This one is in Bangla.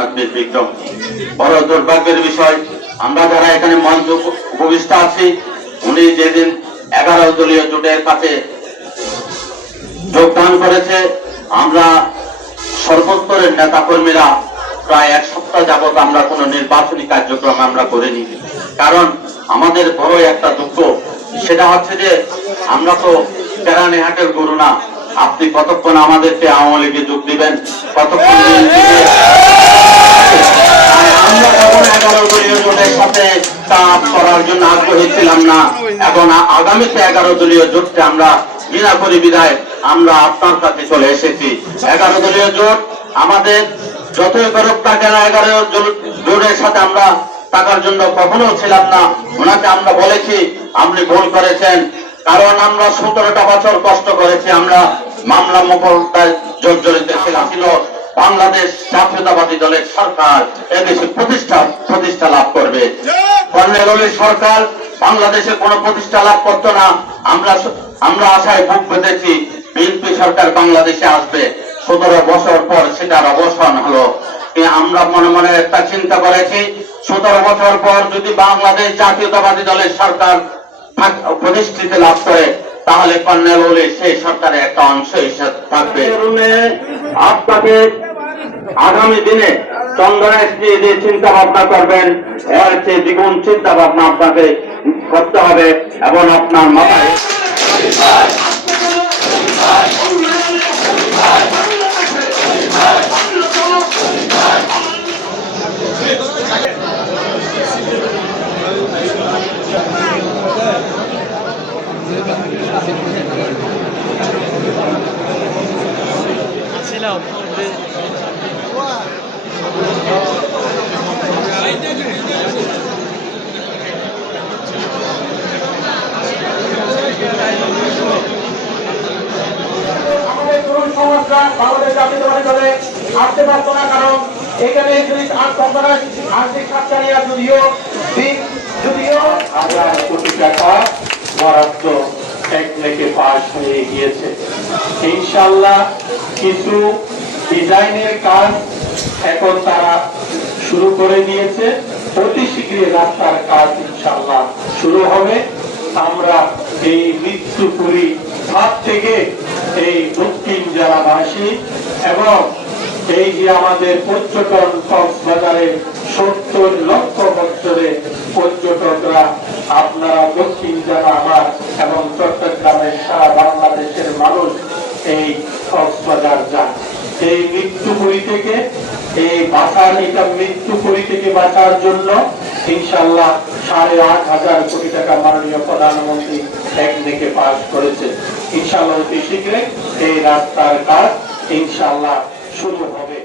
মোহাম্মদ বীর বিক্রম। বড় দুর্ভাগ্যের বিষয়, আমরা যারা এখানে মঞ্চ উপবিষ্ট আছি, উনি যেদিন 11 দলীয় জোটের কাছে যোগদান করেছে, আমরা সর্বস্তরের নেতা কর্মীরা প্রায় 1 সপ্তাহ যাবৎ আমরা কোনো নির্বাচনী কার্যক্রম আমরা করিনি। কারণ আমাদের বড় একটা দুঃখ, সেটা হচ্ছে যে আমরা তো কেরানীহাটের গরু না। আপনি কতক্ষণ আমাদেরকে আওয়ামী লীগে যোগ দিবেন, কতক্ষণ আমরা তখন 11 দলীয় জোটের সাথে কাজ করার জন্য আগ্রহী ছিলাম না। এখন আগামীতে 11 দলীয় জোটকে আমরা বিনা করি বিদায় আমরা আপনার কাছে চলে এসেছি। 11 দলীয় জোট আমাদের যতই করুক না কেন, 11 জোটের সাথে আমরা থাকার জন্য কখনো ছিলাম না। ওনাকে আমরা বলেছি আপনি ভুল করেছেন, কারণ আমরা 17টা বছর কষ্ট করেছি। আমরা মামলা মোকদ্দমায় জর্জরিত ছিল। বাংলাদেশ জাতীয়তাবাদী দলের সরকার এদেশে প্রতিষ্ঠা লাভ করবে। কর্নেল ওলির সরকার বাংলাদেশে কোনো প্রতিষ্ঠা লাভ করতো না। আমরা আশায় বুক বেঁধেছি বিএনপি সরকার বাংলাদেশে আসবে। 17 বছর পর সেটার অবসান হলো। আমরা মনে মনে একটা চিন্তা করেছি, 17 বছর পর যদি বাংলাদেশ জাতীয়তাবাদী দলের সরকার প্রতিষ্ঠিত লাভ করে, তাহলে কর্নেল ওলি সেই সরকারের একটা অংশ হিসেবে থাকবে। আপনাকে আগামী দিনে চন্দ্রনাথ নিয়ে যে চিন্তা ভাবনা করবেন, এর চেয়ে দ্বিগুণ চিন্তা ভাবনা আপনাকে করতে হবে এবং আপনার মাথায় বাংলাদেশ জাতীয়তাবাদী দলে আসতে পারত না, কারণ এখানে আর্থিক সাতকারিয়া যদিও 1000 কোটি টাকা বরাদ্দ টেকনিকে পাস হয়ে গিয়েছে। ইনশাআল্লাহ কিছু ডিজাইনের কাজ এখন তারা শুরু করে দিয়েছে। অতি শীঘ্রই রাস্তার কাজ ইনশাআল্লাহ শুরু হবে। আমরা এই মৃত্যুপুরী ঘাট থেকে এই দক্ষিণ জেলাবাসী এবং এই যে আমাদের পর্যটন কক্সবাজারের 70 লক্ষ বছরের পর্যটকরা, আপনারা দক্ষিণ জেলা আমার এবং চট্টগ্রামের সারা বাংলাদেশের মানুষ এই কক্সবাজার যান। এই মৃত্যুপুরী থেকে মৃত্যুপুরী থেকে বাঁচার জন্য ইনশাআল্লাহ 8,500 কোটি টাকা মাননীয় প্রধানমন্ত্রী টেকনিকে পাস করেছে। ইনশাআল্লাহ অতি শীঘ্রই এই রাস্তার কাজ ইনশাআল্লাহ শুরু হবে।